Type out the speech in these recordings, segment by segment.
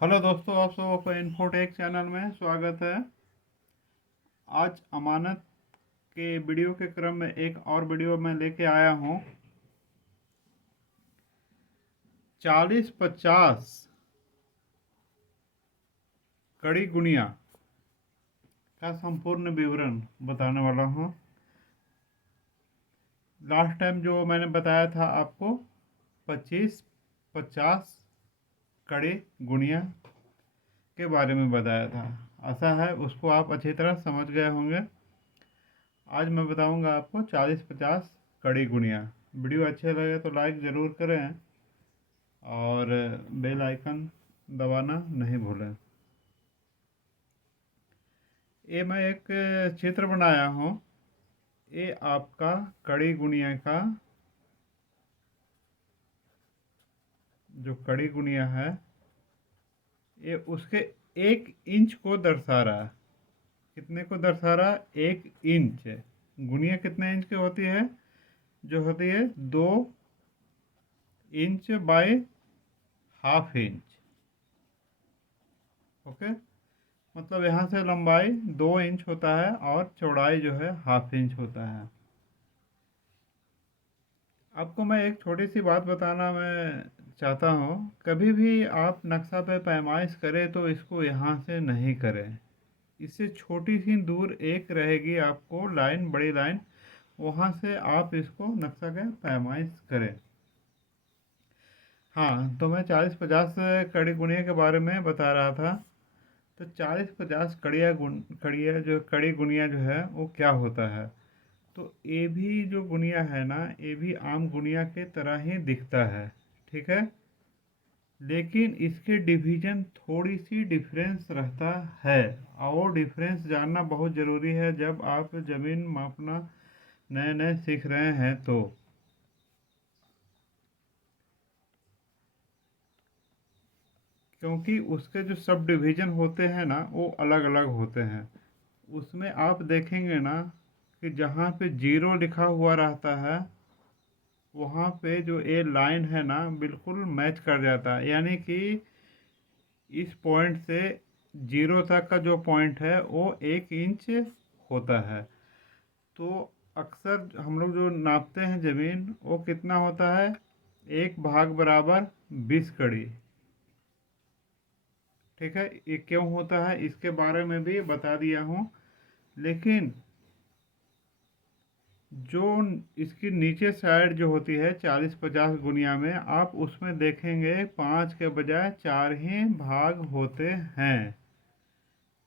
Hello दोस्तों, आप सबको को इन्फोटेक चैनल में स्वागत है। आज अमानत के वीडियो के क्रम में एक और वीडियो मैं लेके आया हूँ। 40-50 कड़ी गुनिया का संपूर्ण विवरण बताने वाला हूँ। लास्ट टाइम जो मैंने बताया था आपको 25-50 कड़ी गुनिया के बारे में बताया था। आशा है उसको आप अच्छी तरह समझ गए होंगे। आज मैं बताऊंगा आपको 40-50 कड़ी गुनिया। वीडियो अच्छे लगे तो लाइक ज़रूर करें और बेल आइकन दबाना नहीं भूलें। ये मैं एक चित्र बनाया हूँ। ये आपका कड़ी गुनिया का जो कड़ी गुनिया है, ये उसके 1 इंच को दर्शा रहा है। कितने को दर्शा रहा है? 1 इंच। गुनिया कितने इंच की होती है? जो होती है 2 इंच बाय ½ इंच। ओके, मतलब यहाँ से लंबाई 2 इंच होता है और चौड़ाई जो है ½ इंच होता है। आपको मैं एक छोटी सी बात बताना मैं चाहता हूँ। कभी भी आप नक्शा पे पैमाइश करें तो इसको यहाँ से नहीं करें। इससे छोटी सी दूर एक रहेगी आपको लाइन, बड़ी लाइन, वहाँ से आप इसको नक्शा का पैमाइश करें। हाँ, तो मैं 40-50 कड़ी गुनिया के बारे में बता रहा था। तो 40-50 कड़िया जो कड़ी गुनिया जो है वो क्या होता है। तो ये भी जो गुनिया है ना, ये भी आम गुनिया के तरह ही दिखता है, ठीक है। लेकिन इसके डिवीजन थोड़ी सी डिफरेंस रहता है, और डिफरेंस जानना बहुत ज़रूरी है जब आप ज़मीन मापना नए नए सीख रहे हैं तो। क्योंकि उसके जो सब डिवीज़न होते हैं ना वो अलग अलग होते हैं। उसमें आप देखेंगे ना कि जहाँ पे 0 लिखा हुआ रहता है, वहाँ पे जो ए लाइन है ना बिल्कुल मैच कर जाता है। यानी कि इस पॉइंट से 0 तक का जो पॉइंट है वो 1 इंच होता है। तो अक्सर हम लोग जो नापते हैं ज़मीन, वो कितना होता है? 1/20 कड़ी। ठीक है, ये क्यों होता है इसके बारे में भी बता दिया हूँ। लेकिन जो इसकी नीचे साइड जो होती है 40-50 गुनिया में, आप उसमें देखेंगे 5 के बजाय 4 ही भाग होते हैं।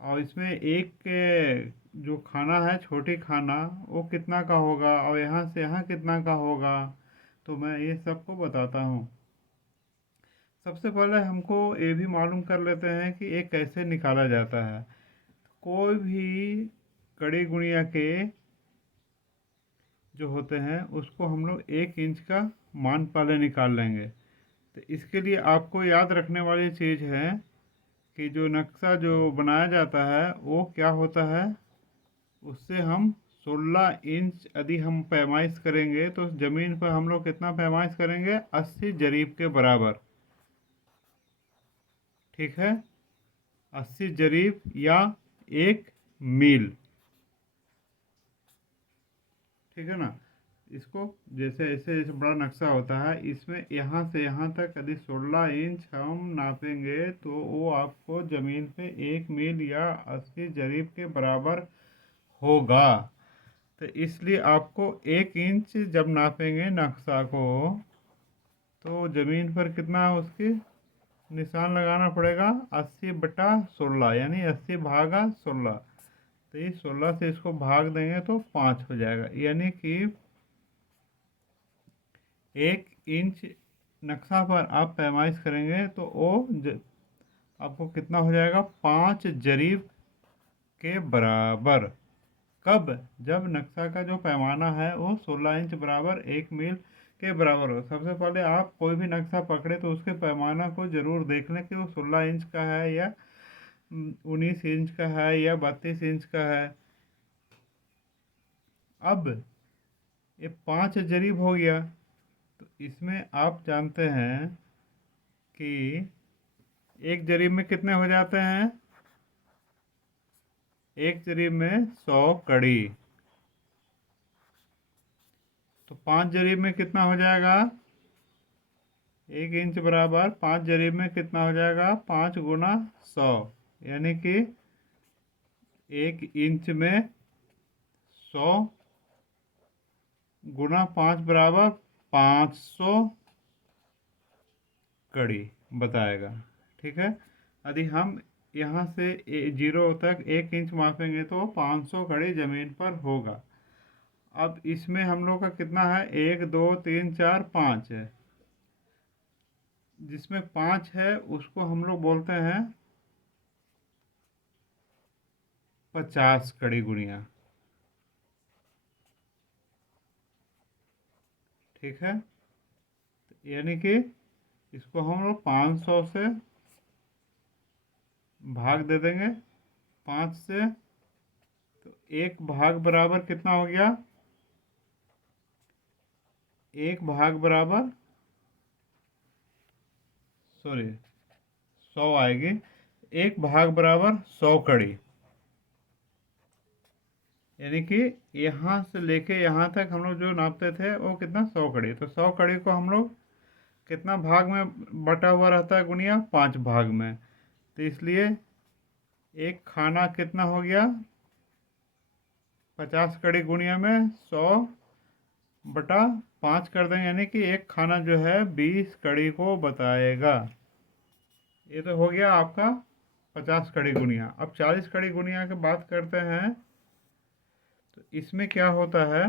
और इसमें एक के जो खाना है, छोटी खाना, वो कितना का होगा और यहाँ से यहाँ कितना का होगा, तो मैं ये सबको बताता हूँ। सबसे पहले हमको ये भी मालूम कर लेते हैं कि ये कैसे निकाला जाता है। कोई भी कड़ी गुणिया के जो होते हैं उसको हम लोग 1 इंच का मान पहले निकाल लेंगे। तो इसके लिए आपको याद रखने वाली चीज़ है कि जो नक्शा जो बनाया जाता है वो क्या होता है, उससे हम 16 इंच यदि हम पैमाइश करेंगे तो ज़मीन पर हम लोग कितना पैमाइश करेंगे? 80 जरीब के बराबर। ठीक है, 80 जरीब या 1 मील। ठीक है ना। इसको जैसे ऐसे जैसे बड़ा नक्शा होता है, इसमें यहाँ से यहाँ तक यदि 16 इंच हम नापेंगे तो वो आपको ज़मीन पे 1 मील या 80 जरीब के बराबर होगा। तो इसलिए आपको 1 इंच जब नापेंगे नक्शा को, तो ज़मीन पर कितना उसके निशान लगाना पड़ेगा? 80/16, यानी 80/16। तो ये 16 से इसको भाग देंगे तो 5 हो जाएगा। यानी कि 1 इंच नक्शा पर आप पैमाइश करेंगे तो वो आपको कितना हो जाएगा? 5 जरीब के बराबर। कब? जब नक्शा का जो पैमाना है वो 16 इंच बराबर 1 मील के बराबर हो। सबसे पहले आप कोई भी नक्शा पकड़े तो उसके पैमाना को ज़रूर देख लें कि वो 16 इंच का है या 19 इंच का है या 32 इंच का है। अब ये 5 जरीब हो गया। तो इसमें आप जानते हैं कि एक जरीब में कितने हो जाते हैं? एक जरीब में 100 कड़ी। तो 5 जरीब में कितना हो जाएगा? 1 इंच बराबर 5 जरीब में कितना हो जाएगा? 5 गुना 100, यानी कि 1 इंच में 100 गुना 5 बराबर 500 कड़ी बताएगा। ठीक है, यदि हम यहाँ से 0 तक 1 इंच मापेंगे तो 500 कड़ी ज़मीन पर होगा। अब इसमें हम लोग का कितना है? 1 2 3 4 5 है। जिसमें 5 है उसको हम लोग बोलते हैं 50 कड़ी गुणिया। ठीक है, यानी कि इसको हम लोग 500 से भाग दे देंगे 5 से, तो 1 भाग बराबर कितना हो गया? 1 भाग बराबर, सॉरी 100 आएगी। 1 भाग बराबर 100 कड़ी, यानी कि यहाँ से लेके यहाँ तक हम लोग जो नापते थे वो कितना? 100 कड़ी। तो 100 कड़ी को हम लोग कितना भाग में बटा हुआ रहता है गुणिया? 5 भाग में। तो इसलिए एक खाना कितना हो गया? 50 कड़ी गुणिया में 100 बटा 5 कर देंगे, यानी कि एक खाना जो है 20 कड़ी को बताएगा। ये तो हो गया आपका 50 कड़ी गुणिया। अब 40 कड़ी गुणिया की बात करते हैं, तो इसमें क्या होता है?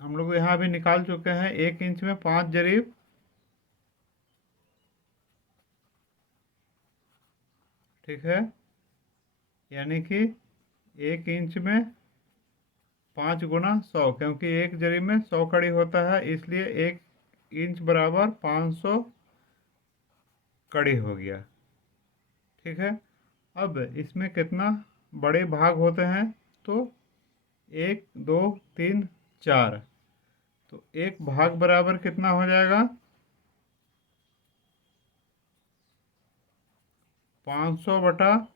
हम लोग यहाँ भी निकाल चुके हैं। 1 इंच में 5 जरीब, ठीक है, यानी कि 1 इंच में 5 गुना 100, क्योंकि एक जरीब में 100 कड़ी होता है, इसलिए 1 इंच बराबर 500 कड़ी हो गया। ठीक है, अब इसमें कितना बड़े भाग होते हैं? तो 1 2 3 4, तो एक भाग बराबर कितना हो जाएगा? 500 बटा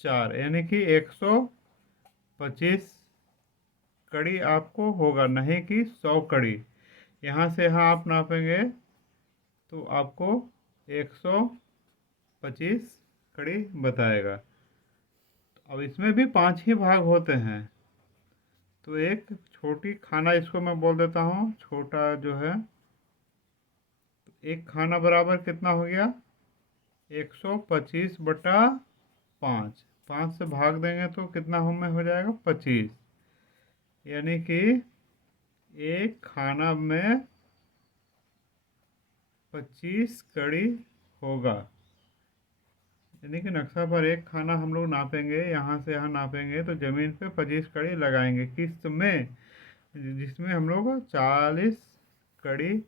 4, यानी कि 125 कड़ी आपको होगा, नहीं कि 100 कड़ी। यहाँ से यहाँ आप नापेंगे तो आपको 125 कड़ी बताएगा। अब इसमें भी 5 ही भाग होते हैं, तो एक छोटी खाना, इसको मैं बोल देता हूँ छोटा जो है, तो एक खाना बराबर कितना हो गया? 125 बटा 5। 5 से भाग देंगे तो कितना हमें हो जाएगा? 25, यानी कि एक खाना में 25 कड़ी होगा। यानी कि नक्शा पर एक खाना हम लोग नापेंगे, यहाँ से यहाँ नापेंगे तो ज़मीन पे 25 कड़ी लगाएंगे किस्त में, जिसमें हम लोग 40 कड़ी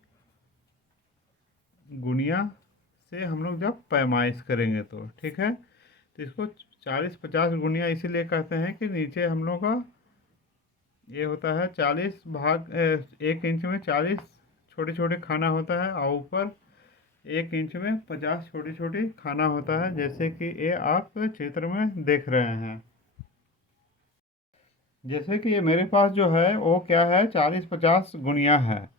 गुणिया से हम लोग जब पैमाइश करेंगे तो, ठीक है, तो इसको 40 50 गुणिया इसीलिए कहते हैं कि नीचे हम लोग का ये होता है 40 भाग 1 इंच में 40 छोटे छोटे खाना होता है, और ऊपर 1 इंच में 50 छोटी छोटी खाना होता है, जैसे कि ये आप चित्र में देख रहे हैं। जैसे कि ये मेरे पास जो है वो क्या है? 40 50 गुणिया है।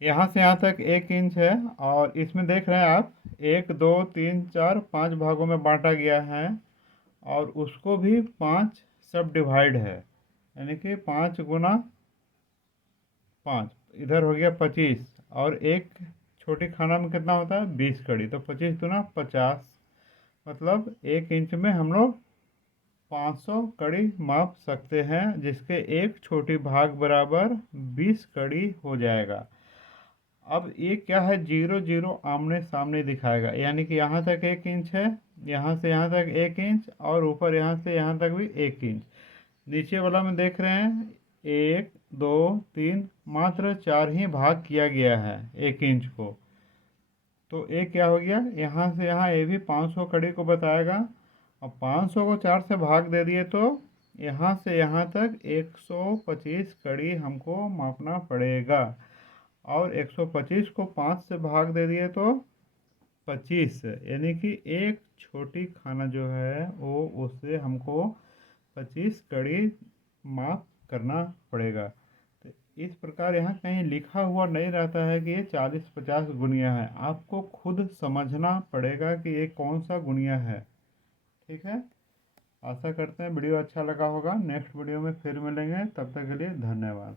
यहाँ से यहाँ तक 1 इंच है, और इसमें देख रहे हैं आप 1 2 3 4 5 भागों में बांटा गया है, और उसको भी 5 सब डिवाइड है, यानी कि 5 गुना 5, इधर हो गया 25, और एक छोटी खाना में कितना होता है? 20 कड़ी, तो 25 दुना 50, मतलब 1 इंच में हम लोग 500 कड़ी माप सकते हैं, जिसके एक छोटी भाग बराबर 20 कड़ी हो जाएगा। अब ये क्या है? 0 0 आमने सामने दिखाएगा, यानी कि यहाँ तक 1 इंच है, यहाँ से यहाँ तक 1 इंच, और ऊपर यहाँ से यहाँ तक भी 1 इंच। नीचे वाला में देख रहे हैं 1 2 3, मात्र 4 ही भाग किया गया है 1 इंच को, तो एक क्या हो गया? यहाँ से यहाँ ये भी 500 कड़ी को बताएगा। अब 500 को 4 से भाग दे दिए तो यहाँ से यहाँ तक 125 कड़ी हमको मापना पड़ेगा। और 125 को 5 से भाग दे दिए तो 25, यानी कि एक छोटी खाना जो है वो उससे हमको 25 कड़ी माफ़ करना पड़ेगा। तो इस प्रकार यहाँ कहीं लिखा हुआ नहीं रहता है कि ये 40-50 गुनिया है, आपको खुद समझना पड़ेगा कि ये कौन सा गुनिया है। ठीक है, आशा करते हैं वीडियो अच्छा लगा होगा। नेक्स्ट वीडियो में फिर मिलेंगे, तब तक के लिए धन्यवाद।